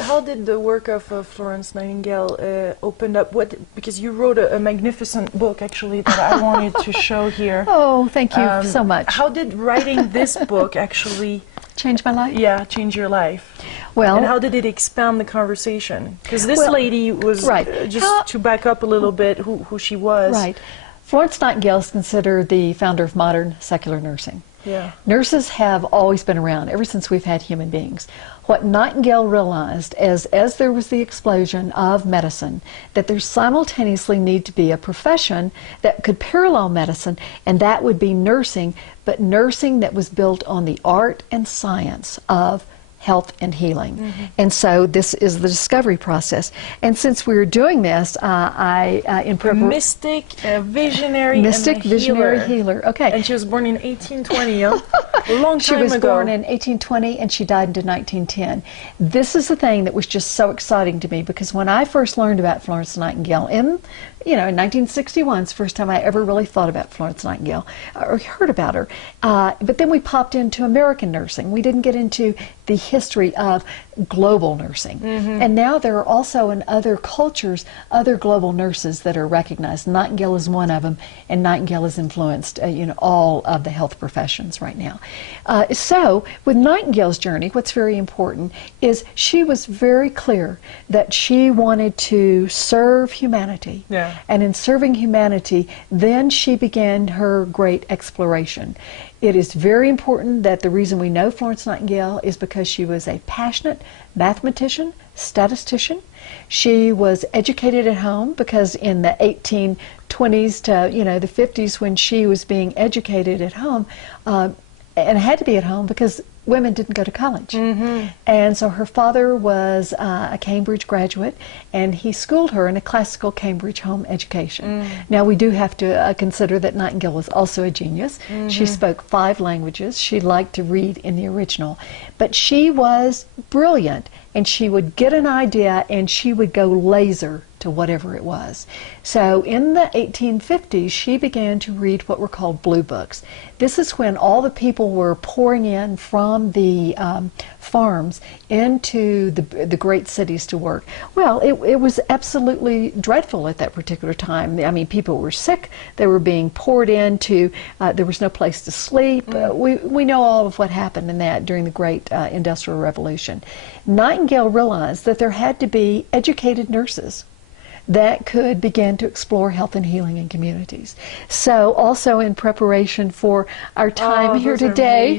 how did the work of Florence Nightingale open up? Because you wrote a magnificent book, actually, that I wanted to show here. Oh, thank you so much. How did writing this book actually change my life? Yeah, change your life. Well, and how did it expand the conversation? Because this lady was, just to back up a little bit, who she was. Right. Florence Nightingale is considered the founder of modern secular nursing. Yeah. Nurses have always been around ever since we've had human beings. What Nightingale realized as there was the explosion of medicine, that there simultaneously need to be a profession that could parallel medicine, and that would be nursing, but nursing that was built on the art and science of health and healing. Mm-hmm. And so this is the discovery process. And since we were doing this, in preparation... Mystic, visionary, mystic, visionary healer. Okay. And she was born in 1820, a long time ago. She was born in 1820 and she died in 1910. This is the thing that was just so exciting to me, because when I first learned about Florence Nightingale in 1961 is the first time I ever really thought about Florence Nightingale or heard about her. But then we popped into American nursing. We didn't get into the history of global nursing. Mm-hmm. And now there are also in other cultures other global nurses that are recognized. Nightingale is one of them, and Nightingale has influenced all of the health professions right now. So with Nightingale's journey, what's very important is she was very clear that she wanted to serve humanity. Yeah. And in serving humanity, then she began her great exploration. It is very important that the reason we know Florence Nightingale is because she was a passionate mathematician, statistician. She was educated at home, because in the 1820s to the 50s, when she was being educated at home, and had to be at home because women didn't go to college. Mm-hmm. And so her father was a Cambridge graduate, and he schooled her in a classical Cambridge home education. Mm. Now we do have to consider that Nightingale was also a genius. Mm-hmm. She spoke 5 languages. She liked to read in the original. But she was brilliant, and she would get an idea and she would go laser to whatever it was. So in the 1850s, she began to read what were called blue books. This is when all the people were pouring in from the farms into the great cities to work. Well, it was absolutely dreadful at that particular time. I mean, people were sick. They were being poured into. There was no place to sleep. We know all of what happened in that during the great Industrial Revolution. Nightingale realized that there had to be educated nurses that could begin to explore health and healing in communities. So also in preparation for our time here today.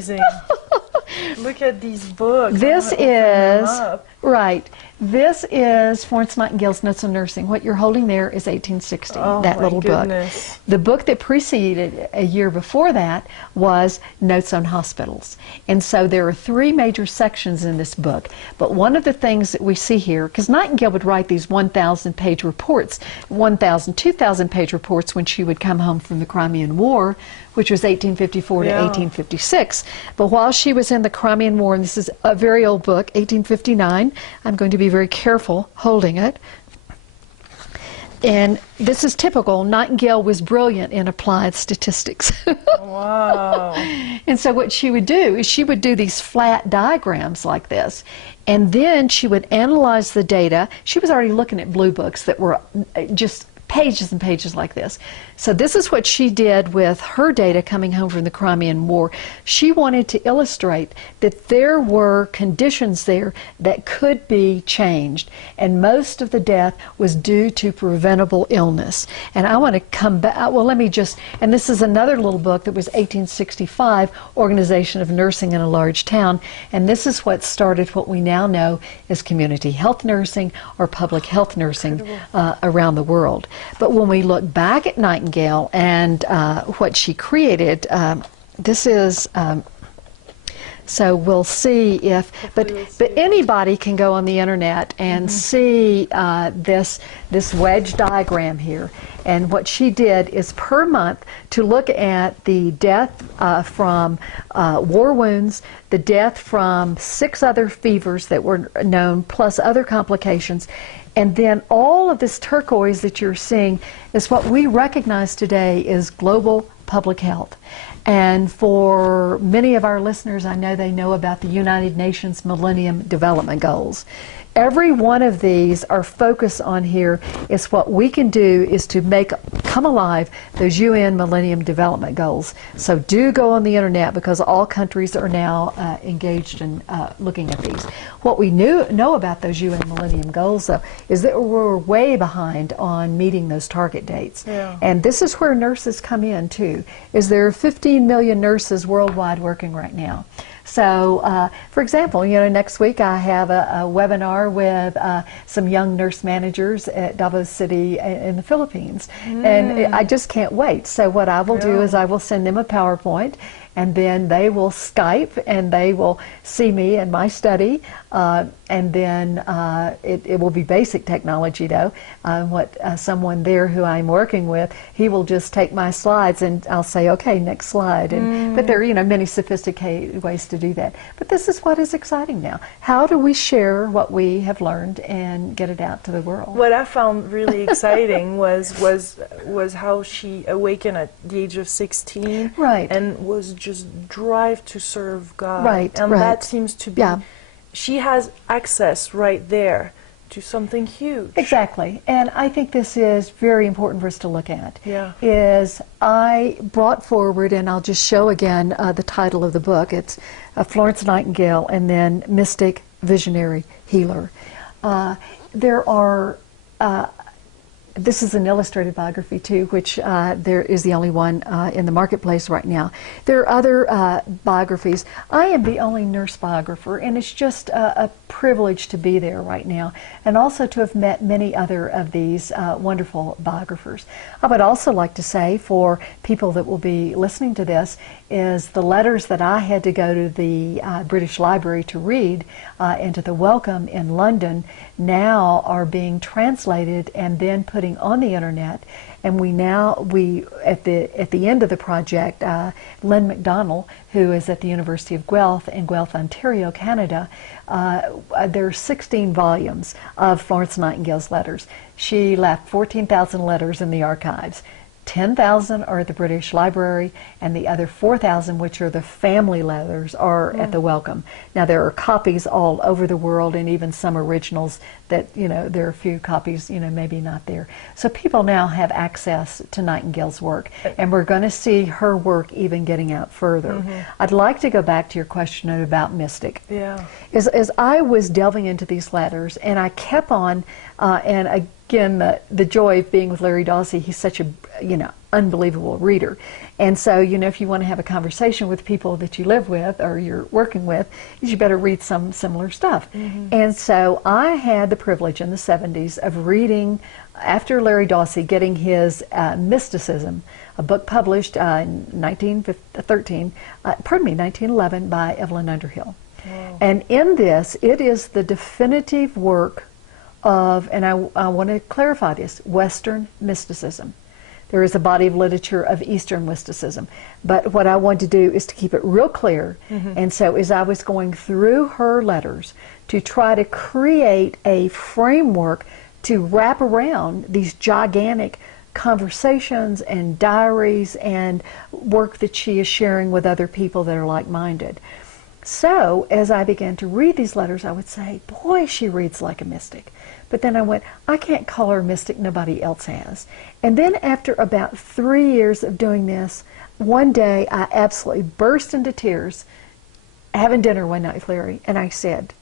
Look at these books. This is, right, this is Florence Nightingale's Notes on Nursing. What you're holding there is 1860, that little book. The book that preceded a year before that was Notes on Hospitals. And so there are 3 major sections in this book. But one of the things that we see here, because Nightingale would write these 1,000-page reports, 1,000, 2,000-page reports when she would come home from the Crimean War, which was 1854 to 1856. But while she was in the Crimean War, and this is a very old book, 1859, I'm going to be very careful holding it. And this is typical. Nightingale was brilliant in applied statistics. Wow. And so what she would do is she would do these flat diagrams like this, and then she would analyze the data. She was already looking at blue books that were just pages and pages like this. So this is what she did with her data coming home from the Crimean War. She wanted to illustrate that there were conditions there that could be changed, and most of the death was due to preventable illness. And I want to come back, well, let me just, and this is another little book that was 1865, Organization of Nursing in a Large Town, and this is what started what we now know as community health nursing or public health nursing around the world. But when we look back at Nightingale and what she created, this is, so we'll see if, but anybody can go on the internet and see this wedge diagram here. And what she did is per month to look at the death from war wounds, the death from 6 other fevers that were known, plus other complications. And then all of this turquoise that you're seeing is what we recognize today as global public health. And for many of our listeners, I know they know about the United Nations Millennium Development Goals. every one of these, our focus on here is what we can do is to come alive those UN Millennium Development Goals. So do go on the internet, because all countries are now engaged in looking at these. What we know about those UN Millennium Goals, though, is that we're way behind on meeting those target dates. Yeah. And this is where nurses come in too, is there are 15 million nurses worldwide working right now. So, for example, next week I have a webinar with some young nurse managers at Davao City in the Philippines. And I just can't wait. So what I will do is I will send them a PowerPoint, and then they will Skype, and they will see me and my study, and then it will be basic technology, though. Someone there who I'm working with, he will just take my slides, and I'll say, okay, next slide. But there are many sophisticated ways to do that. But this is what is exciting now. How do we share what we have learned and get it out to the world? What I found really exciting was how she awakened at the age of 16, right, and was just drive to serve God, right, and right. That seems to be. Yeah. She has access right there to something huge. Exactly, and I think this is very important for us to look at. Yeah. Is I brought forward, and I'll just show again the title of the book. It's Florence Nightingale, and then Mystic, Visionary, Healer. There are. This is an illustrated biography too, which there is the only one in the marketplace right now. There are other biographies. I am the only nurse biographer, and it's just a privilege to be there right now, and also to have met many other of these wonderful biographers. I would also like to say, for people that will be listening to this, is the letters that I had to go to the British Library to read and to the Welcome in London now are being translated and then putting on the internet. And we at the end of the project, Lynn McDonnell, who is at the University of Guelph in Guelph, Ontario, Canada, there are 16 volumes of Florence Nightingale's letters. She left 14,000 letters in the archives. 10,000 are at the British Library, and the other 4,000, which are the family letters, are at the Welcome. Now, there are copies all over the world, and even some originals that, there are a few copies, maybe not there. So people now have access to Nightingale's work, and we're going to see her work even getting out further. I'd like to go back to your question about mystic. Yeah. As I was delving into these letters, and I kept on, and again, the joy of being with Larry Dossey, he's such a, unbelievable reader. And so, if you want to have a conversation with people that you live with or you're working with, you better read some similar stuff. And so I had the privilege in the 70s of reading, after Larry Dossey getting his Mysticism, a book published in 1911 by Evelyn Underhill. Wow. And in this, it is the definitive work of, and I want to clarify this, Western mysticism. There is a body of literature of Eastern mysticism. But what I want to do is to keep it real clear. And so as I was going through her letters to try to create a framework to wrap around these gigantic conversations and diaries and work that she is sharing with other people that are like-minded. So as I began to read these letters, I would say, boy, she reads like a mystic. But then I went, I can't call her a mystic, nobody else has. And then after about 3 years of doing this, one day I absolutely burst into tears, having dinner one night with Larry, and I said,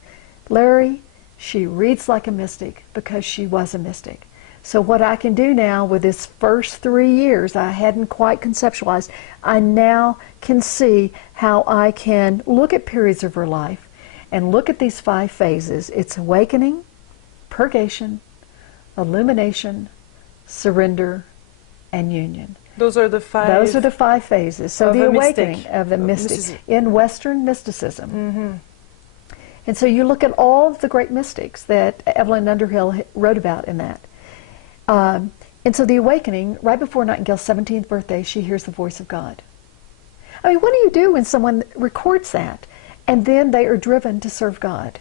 Larry, she reads like a mystic because she was a mystic. So what I can do now with this first 3 years, I hadn't quite conceptualized, I now can see how I can look at periods of her life and look at these 5 phases. It's awakening, purgation, illumination, surrender, and union. Those are the 5. Those are the 5 phases. So the awakening of the mystic mysticism. in Western mysticism. And so you look at all of the great mystics that Evelyn Underhill wrote about in that. And so the awakening, right before Nightingale's 17th birthday, she hears the voice of God. I mean, what do you do when someone records that and then they are driven to serve God?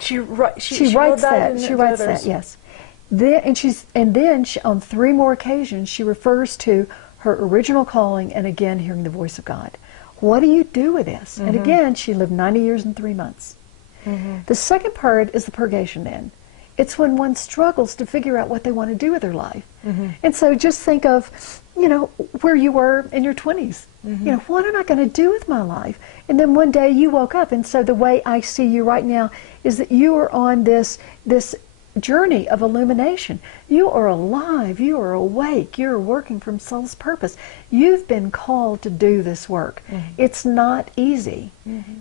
She writes that. She writes that. Yes. Then on 3 more occasions she refers to her original calling and again hearing the voice of God. What do you do with this? And again, she lived 90 years and 3 months. The second part is the purgation then. It's when one struggles to figure out what they want to do with their life. And so just think of, you know, where you were in your 20s. You know, what am I going to do with my life? And then one day you woke up, and so the way I see you right now is that you are on this journey of illumination. You are alive, you are awake, you're working from soul's purpose. You've been called to do this work. It's not easy.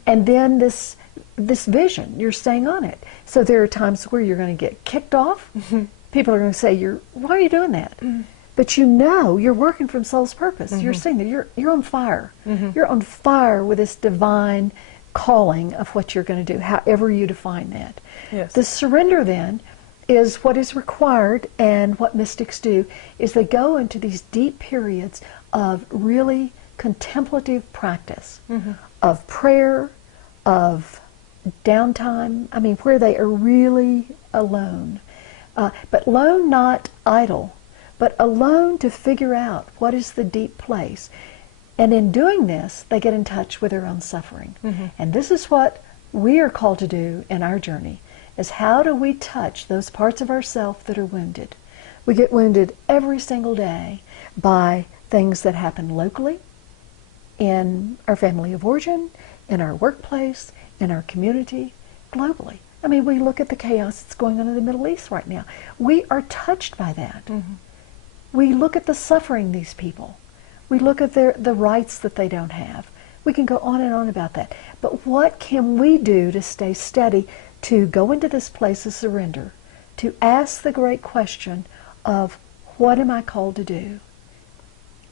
And then this vision, you're staying on it. So there are times where you're going to get kicked off. People are going to say, why are you doing that? But you know you're working from soul's purpose. You're seeing that you're on fire. You're on fire with this divine calling of what you're going to do, however you define that. Yes. The surrender then is what is required, and what mystics do is they go into these deep periods of really contemplative practice, of prayer, of downtime, I mean, where they are really alone. But alone, not idle, but alone to figure out what is the deep place. And in doing this, they get in touch with their own suffering. And this is what we are called to do in our journey, is how do we touch those parts of ourselves that are wounded? We get wounded every single day by things that happen locally, in our family of origin, in our workplace, in our community, globally. I mean, we look at the chaos that's going on in the Middle East right now. We are touched by that. We look at the suffering these people. We look at the rights that they don't have. We can go on and on about that. But what can we do to stay steady, to go into this place of surrender, to ask the great question of, what am I called to do?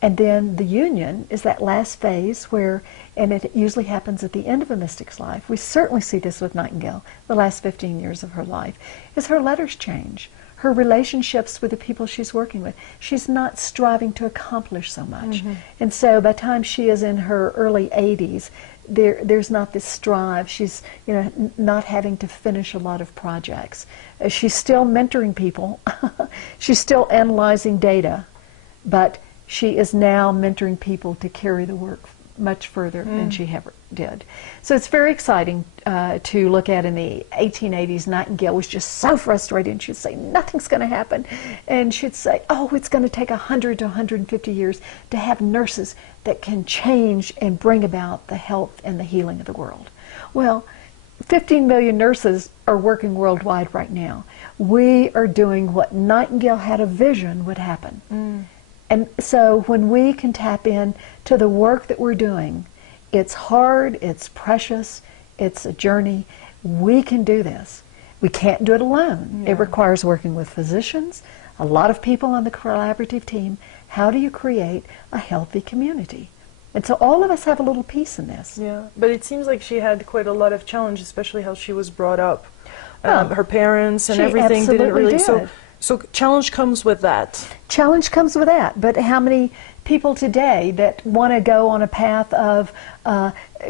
And then the union is that last phase where, and it usually happens at the end of a mystic's life. We certainly see this with Nightingale, the last 15 years of her life, is her letters change. Her relationships with the people she's working with. She's not striving to accomplish so much. And so by the time she is in her early 80s, there's not this strive. She's, you know, not having to finish a lot of projects. She's still mentoring people. She's still analyzing data, but she is now mentoring people to carry the work much further than she ever did. So it's very exciting to look at. In the 1880s, Nightingale was just so frustrated, and she'd say, nothing's going to happen. And she'd say, oh, it's going to take 100 to 150 years to have nurses that can change and bring about the health and the healing of the world. Well, 15 million nurses are working worldwide right now. We are doing what Nightingale had a vision would happen. And so when we can tap in to the work that we're doing, it's hard, it's precious, it's a journey. We can do this. We can't do it alone. It requires working with physicians, a lot of people on the collaborative team. How do you create a healthy community? And so all of us have a little piece in this. Yeah, but it seems like she had quite a lot of challenge, especially how she was brought up. Her parents and everything didn't really... So challenge comes with that. Challenge comes with that. But how many people today that want to go on a path of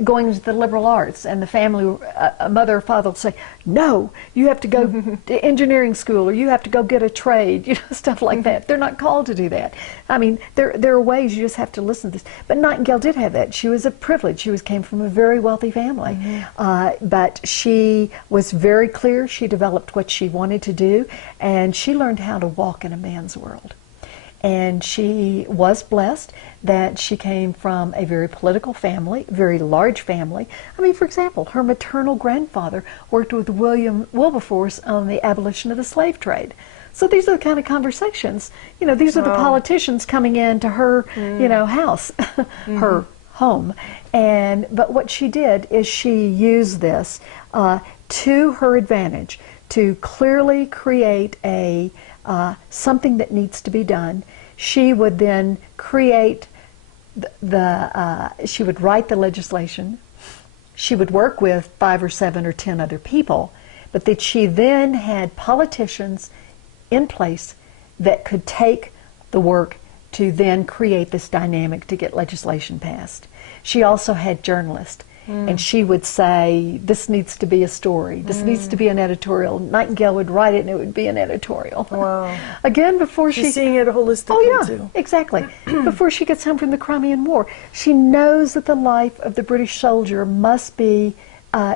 going to the liberal arts, and the family, a mother or father will say, no, you have to go to engineering school, or you have to go get a trade, you know, stuff like that. They're not called to do that. I mean, there are ways, you just have to listen to this. But Nightingale did have that. She was a privilege. She came from a very wealthy family. But she was very clear. She developed what she wanted to do, and she learned how to walk in a man's world. And she was blessed that she came from a very political family, very large family. I mean, for example, her maternal grandfather worked with William Wilberforce on the abolition of the slave trade. So these are the kind of conversations, you know, these are the politicians coming into her, you know, house, her home. But what she did is she used this to her advantage to clearly create a something that needs to be done. She would then create she would write the legislation. She would work with 5 or 7 or 10 other people, but that she then had politicians in place that could take the work to then create this dynamic to get legislation passed. She also had journalists. And she would say, this needs to be a story, this needs to be an editorial. Nightingale would write it and it would be an editorial. Wow. Again, before She's seeing it holistically too. Exactly. Before she gets home from the Crimean War, she knows that the life of the British soldier must be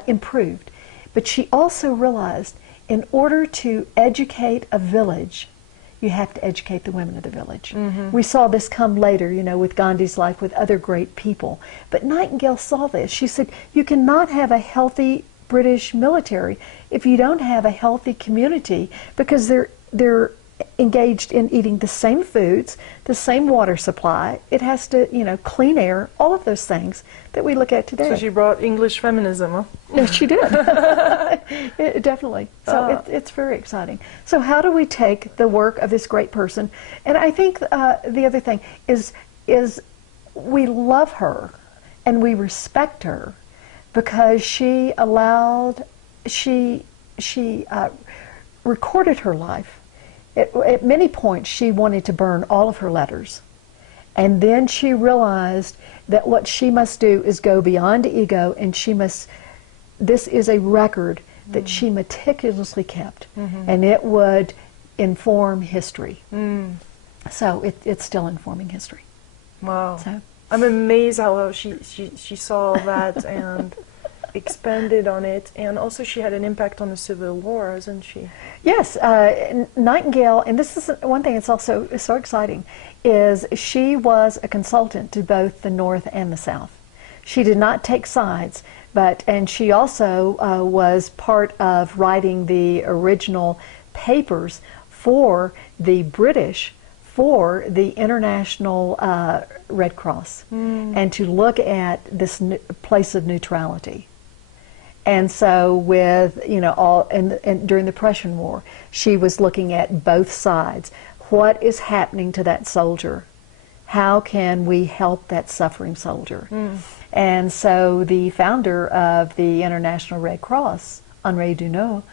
improved. But she also realized in order to educate a village, you have to educate the women of the village. We saw this come later, you know, with Gandhi's life, with other great people. But Nightingale saw this. She said, you cannot have a healthy British military if you don't have a healthy community, because they're engaged in eating the same foods, the same water supply. It has to, you know, clean air, all of those things that we look at today. So she brought English feminism, huh? Yes, she did. Definitely. So it's very exciting. So how do we take the work of this great person? And I think the other thing is we love her and we respect her because she recorded her life. At many points, she wanted to burn all of her letters. And then she realized that what she must do is go beyond ego, and this is a record that she meticulously kept, and it would inform history. So it's still informing history. Wow. So I'm amazed how she saw that and expanded on it, and also she had an impact on the Civil War, hasn't she? Yes, Nightingale, and this is one thing that's also so exciting, is she was a consultant to both the North and the South. She did not take sides, and she also was part of writing the original papers for the British for the International Red Cross, and to look at this place of neutrality. And so with, you know, and during the Prussian War, she was looking at both sides. What is happening to that soldier? How can we help that suffering soldier? And so the founder of the International Red Cross, Henri Dunant,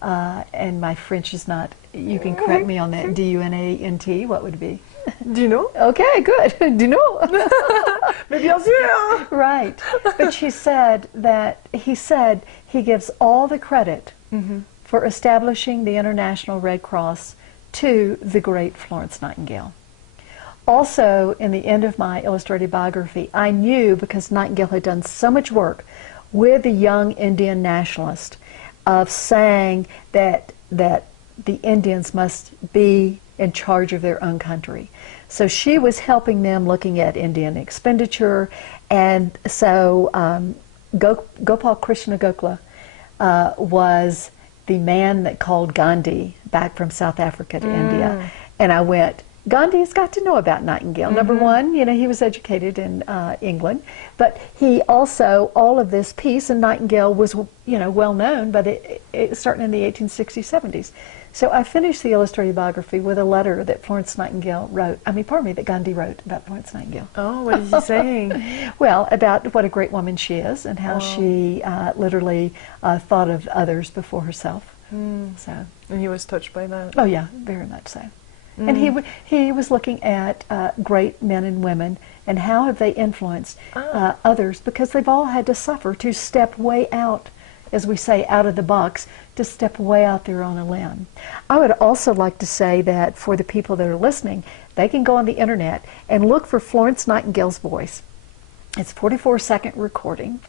and my French is not, you can correct me on that, D-U-N-A-N-T, what would it be? Dunant? Okay, good. Dunant. Mais bien sûr! Right. But she said that he gives all the credit for establishing the International Red Cross to the great Florence Nightingale. Also, in the end of my illustrated biography, I knew, because Nightingale had done so much work with the young Indian nationalist, of saying that the Indians must be in charge of their own country. So she was helping them, looking at Indian expenditure, and so Gopal Krishna Gokhale was the man that called Gandhi back from South Africa to India. And I went, Gandhi's got to know about Nightingale. Number one, you know, he was educated in England, but he also, all of this peace, and Nightingale was, you know, well known, but starting in the 1860s, 70s. So I finished the illustrated biography with a letter that Florence Nightingale wrote, that Gandhi wrote about Florence Nightingale. Oh, what is he saying? Well, about what a great woman she is, and how she literally thought of others before herself. So. And he was touched by that. Oh yeah, very much so. And he was looking at great men and women, and how have they influenced others, because they've all had to suffer to step way out, as we say, out of the box, to step way out there on a limb. I would also like to say that for the people that are listening, they can go on the internet and look for Florence Nightingale's voice. It's a 44-second recording,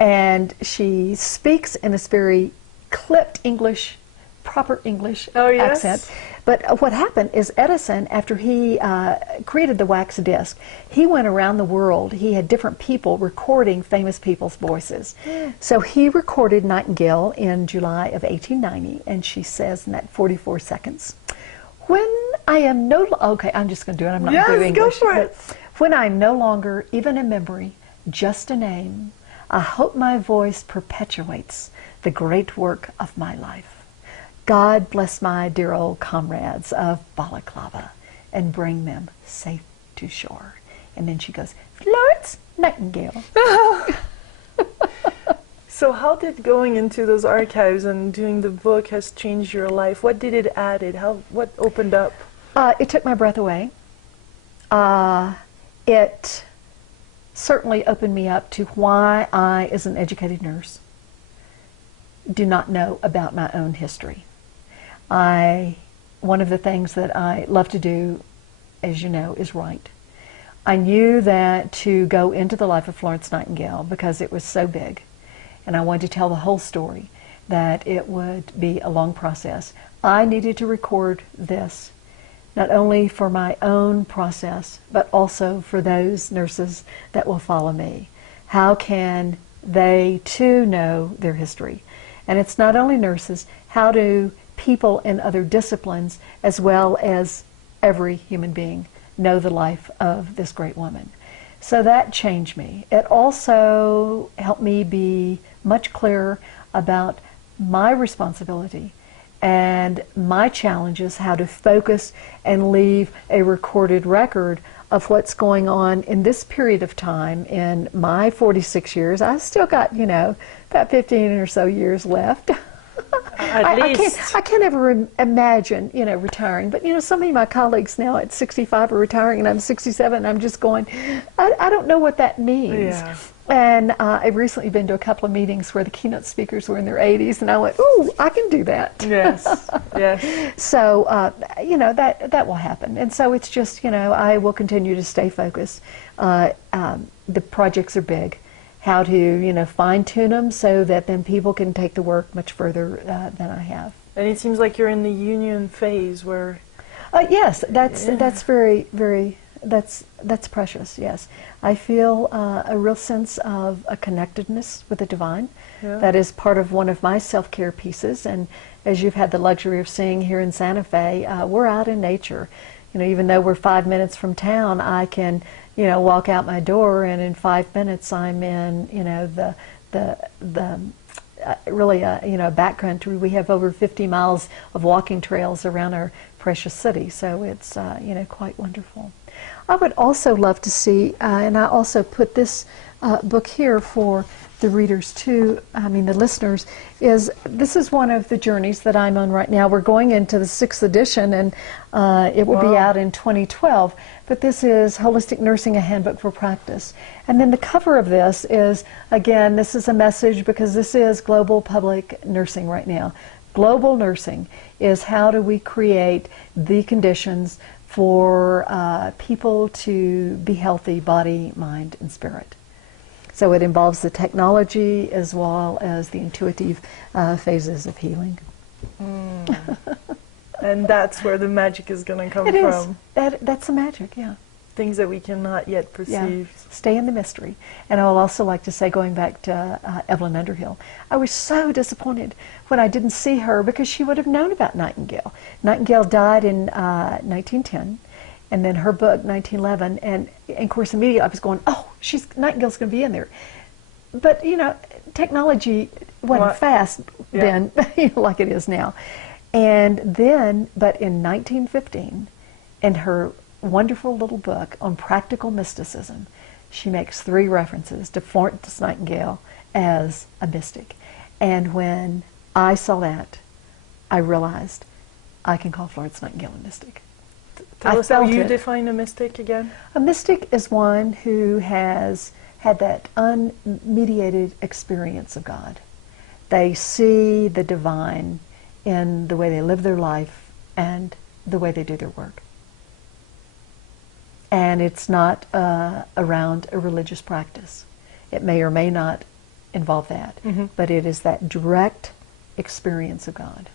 and she speaks in this very clipped English, proper English accent. But what happened is Edison, after he created the wax disc, he went around the world. He had different people recording famous people's voices. So he recorded Nightingale in July of 1890, and she says in that 44 seconds, when I am no okay, I'm just going to do it. I'm not going to do English. Go for it. When I'm no longer even a memory, just a name, I hope my voice perpetuates the great work of my life. God bless my dear old comrades of Balaclava and bring them safe to shore. And then she goes, Florence Nightingale. So how did going into those archives and doing the book has changed your life? What did it add? What opened up? It took my breath away. It certainly opened me up to why I, as an educated nurse, do not know about my own history. One of the things that I love to do, as you know, is write. I knew that to go into the life of Florence Nightingale, because it was so big, and I wanted to tell the whole story, that it would be a long process. I needed to record this, not only for my own process, but also for those nurses that will follow me. How can they too know their history? And it's not only nurses, how do people in other disciplines, as well as every human being, know the life of this great woman? So that changed me. It also helped me be much clearer about my responsibility and my challenges, how to focus and leave a recorded record of what's going on in this period of time in my 46 years. I still got, about 15 or so years left. At least. I can't ever imagine, retiring. But, so many of my colleagues now at 65 are retiring, and I'm 67, and I'm just going, I don't know what that means. Yeah. And I've recently been to a couple of meetings where the keynote speakers were in their 80s, and I went, ooh, I can do that. Yes, yes. So, that will happen. And so it's just, I will continue to stay focused. The projects are big. How to, fine-tune them so that then people can take the work much further than I have. And it seems like you're in the union phase where... yes, that's very, very, that's precious, yes. I feel a real sense of a connectedness with the divine. Yeah. That is part of one of my self-care pieces. And as you've had the luxury of seeing here in Santa Fe, we're out in nature. Even though we're 5 minutes from town, I can... walk out my door, and in 5 minutes I'm in, really a backcountry. We have over 50 miles of walking trails around our precious city, so it's, quite wonderful. I would also love to see, and I also put this book here for the readers too, the listeners, this is one of the journeys that I'm on right now. We're going into the 6th edition, and it will be out in 2012. But this is Holistic Nursing, a Handbook for Practice. And then the cover of this is, again, this is a message because this is global public nursing right now. Global nursing is how do we create the conditions for people to be healthy, body, mind, and spirit. So it involves the technology as well as the intuitive phases of healing. And that's where the magic is going to come from. It is. That's the magic, yeah. Things that we cannot yet perceive. Yeah. Stay in the mystery. And I would also like to say, going back to Evelyn Underhill, I was so disappointed when I didn't see her because she would have known about Nightingale. Nightingale died in 1910. And then her book, 1911, and of course immediately I was going, oh, Nightingale's going to be in there. But, technology wasn't fast then, like it is now. And then, but in 1915, in her wonderful little book on practical mysticism, she makes 3 references to Florence Nightingale as a mystic. And when I saw that, I realized I can call Florence Nightingale a mystic. Tell us how you define a mystic again. A mystic is one who has had that unmediated experience of God. They see the divine in the way they live their life and the way they do their work. And it's not around a religious practice. It may or may not involve that, but it is that direct experience of God.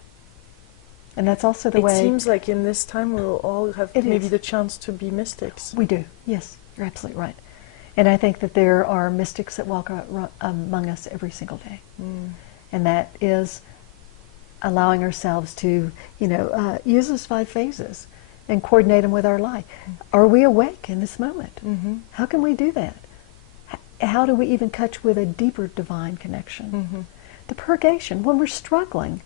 And that's also the way... It seems like in this time we'll all have maybe the chance to be mystics. We do, yes. You're absolutely right. And I think that there are mystics that walk among us every single day. And that is allowing ourselves to, use those 5 phases and coordinate them with our life. Are we awake in this moment? How can we do that? How do we even touch with a deeper divine connection? The purgation, when we're struggling,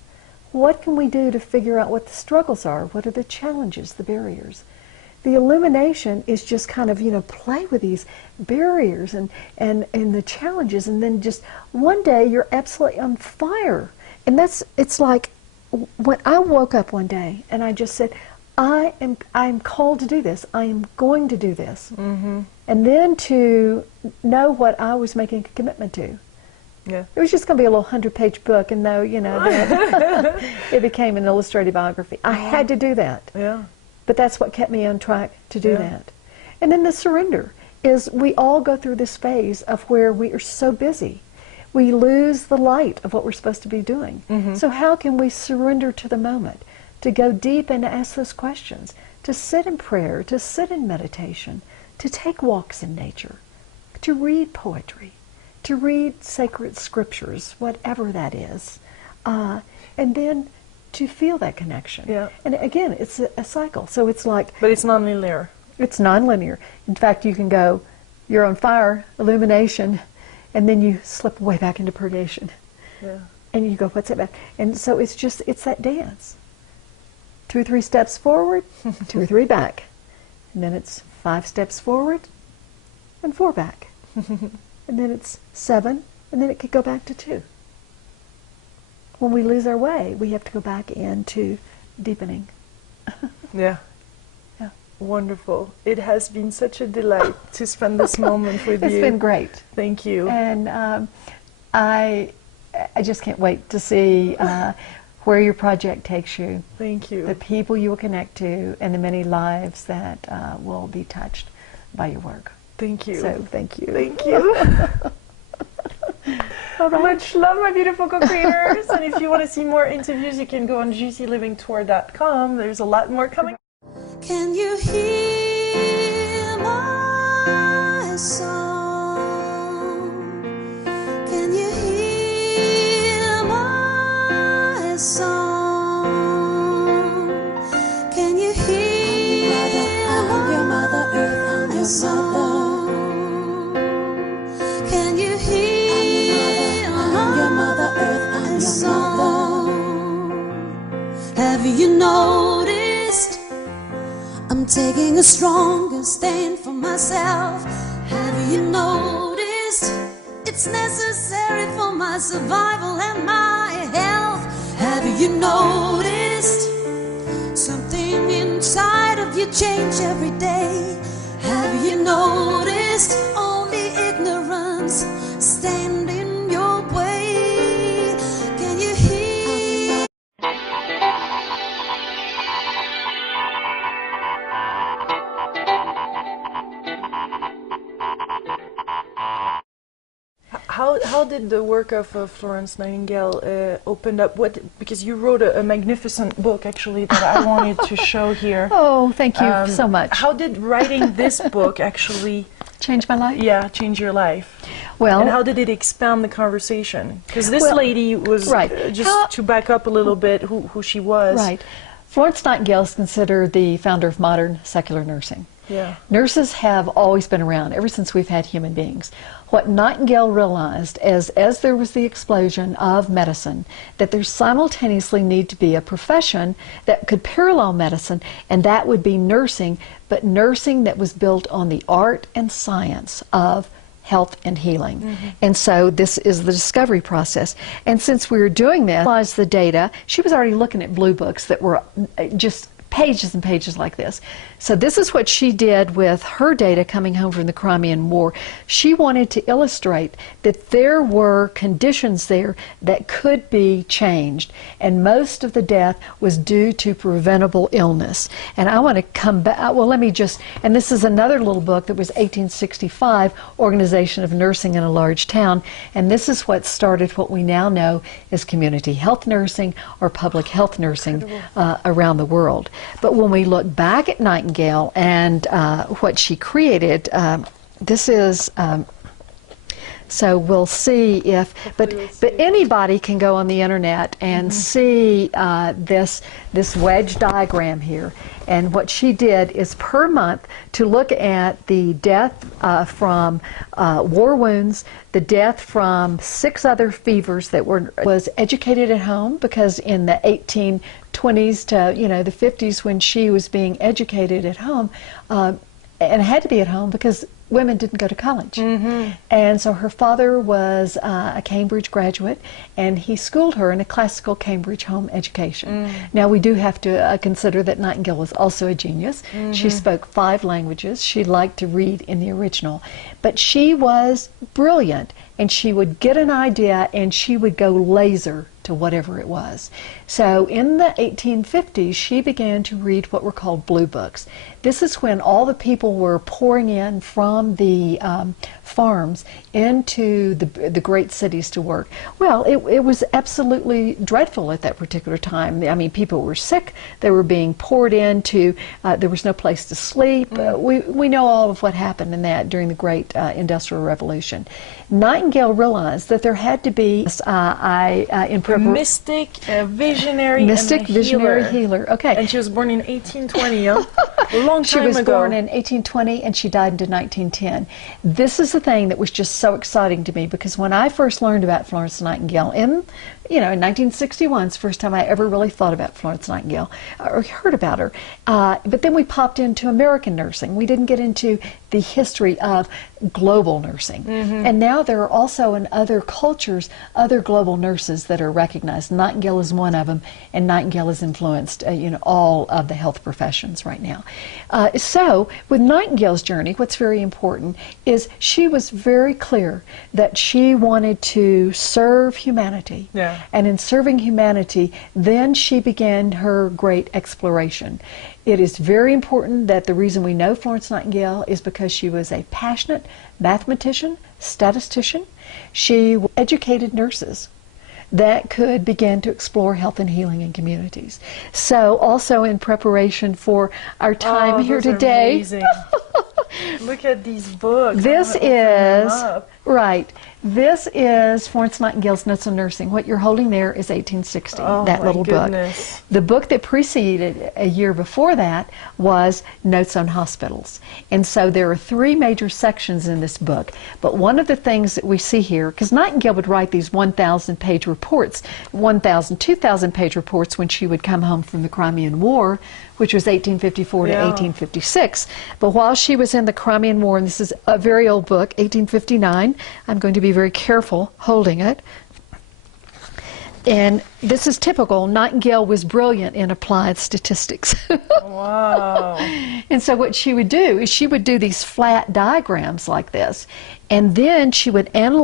what can we do to figure out what the struggles are? What are the challenges, the barriers? The illumination is just kind of, play with these barriers and the challenges, and then just one day you're absolutely on fire. And it's like when I woke up one day and I just said, I'm called to do this. I am going to do this. And then to know what I was making a commitment to. Yeah. It was just going to be a little 100-page book, and though, it became an illustrated biography. I had to do that. Yeah. But that's what kept me on track to do that. And then the surrender is we all go through this phase of where we are so busy. we lose the light of what we're supposed to be doing. So how can we surrender to the moment, to go deep and to ask those questions, to sit in prayer, to sit in meditation, to take walks in nature, to read poetry, to read sacred scriptures, whatever that is, and then to feel that connection. Yeah. And again, it's a cycle. So it's like... But it's non-linear. It's non-linear. In fact, you can go, you're on fire, illumination, and then you slip way back into purgation. Yeah. And you go, what's that back? And so it's just, it's that dance. 2 or 3 steps forward, 2 or 3 back. And then it's 5 steps forward and 4 back. And then it's 7, and then it could go back to 2. When we lose our way, we have to go back into deepening. Yeah. Yeah. Wonderful. It has been such a delight to spend this moment with you. It's been great. Thank you. And I just can't wait to see where your project takes you. Thank you. The people you will connect to, and the many lives that will be touched by your work. Thank you. So thank you. Thank you. All right. Much love, my beautiful co-creators. And if you want to see more interviews, you can go on juicylivingtour.com. There's a lot more coming. Can you hear my song? Can you hear my song? Can you hear I'm your mother earth, I'm your song? Can you hear I'm your mother earth, I'm your song? Have you noticed I'm taking a stronger stand for myself? Have you noticed it's necessary for my survival and my health? Have you noticed something inside of you change every day? Have you noticed only ignorance stand in your way? Can you hear? How did the work of Florence Nightingale open up? Because you wrote a magnificent book, actually, that I wanted to show here. Oh, thank you so much. How did writing this book actually Change my life? Yeah, change your life. Well, and how did it expand the conversation? Because this lady was, right. Just to back up a little bit, who she was. Right. Florence Nightingale is considered the founder of modern secular nursing. Yeah. Nurses have always been around ever since we've had human beings. What Nightingale realized as there was the explosion of medicine, that there simultaneously need to be a profession that could parallel medicine, and that would be nursing, but nursing that was built on the art and science of health and healing. Mm-hmm. And so this is the discovery process. And since we were doing this, analyze the data, she was already looking at blue books that were just pages and pages like this. So this is what she did with her data coming home from the Crimean War. She wanted to illustrate that there were conditions there that could be changed, and most of the death was due to preventable illness. And I want to come back, well, let me just, and this is another little book that was 1865, Organization of Nursing in a Large Town, and this is what started what we now know as community health nursing or public health nursing around the world. But when we look back at Nightingale and what she created, this is, so we'll see if, but anybody can go on the internet and see this wedge diagram here. And what she did is per month to look at the death from war wounds, the death from 6 other fevers that was educated at home, because in the 1820s to the 50s, when she was being educated at home, and had to be at home because women didn't go to college. Mm-hmm. And so her father was a Cambridge graduate, and he schooled her in a classical Cambridge home education. Mm. Now we do have to consider that Nightingale was also a genius. Mm-hmm. She spoke 5 languages. She liked to read in the original. But she was brilliant, and she would get an idea and she would go laser to whatever it was. So in the 1850s, she began to read what were called blue books. This is when all the people were pouring in from the farms into the great cities to work. Well, it was absolutely dreadful at that particular time. I mean, people were sick. They were being poured into. There was no place to sleep. We know all of what happened in that during the Great Industrial Revolution. Nightingale realized that there had to be a mystic, a visionary, mystic, and a visionary healer. Okay. And she was born in 1820, a long time ago. She was born in 1820 and she died in 1910. This is the thing that was just so exciting to me, because when I first learned about Florence Nightingale in 1961 is the first time I ever really thought about Florence Nightingale or heard about her. But then we popped into American nursing. We didn't get into the history of global nursing. And now there are also in other cultures other global nurses that are recognized. Nightingale is one of them, and Nightingale has influenced all of the health professions right now. So with Nightingale's journey, what's very important is she was very clear that she wanted to serve humanity. Yeah. And in serving humanity, then she began her great exploration. It is very important that the reason we know Florence Nightingale is because she was a passionate mathematician, statistician. She educated nurses that could begin to explore health and healing in communities. So also in preparation for our time here today. Amazing. Look at these books. This is, right, this is Florence Nightingale's Notes on Nursing. What you're holding there is 1860, that little book. The book that preceded a year before that was Notes on Hospitals. And so there are 3 major sections in this book. But one of the things that we see here, because Nightingale would write these 1,000-page reports, 1,000, 2,000-page reports when she would come home from the Crimean War, which was 1854 to 1856. But while she was in the Crimean War, and this is a very old book, 1859, I'm going to be very careful holding it. And this is typical. Nightingale was brilliant in applied statistics. Wow. And so what she would do is she would do these flat diagrams like this, and then she would analyze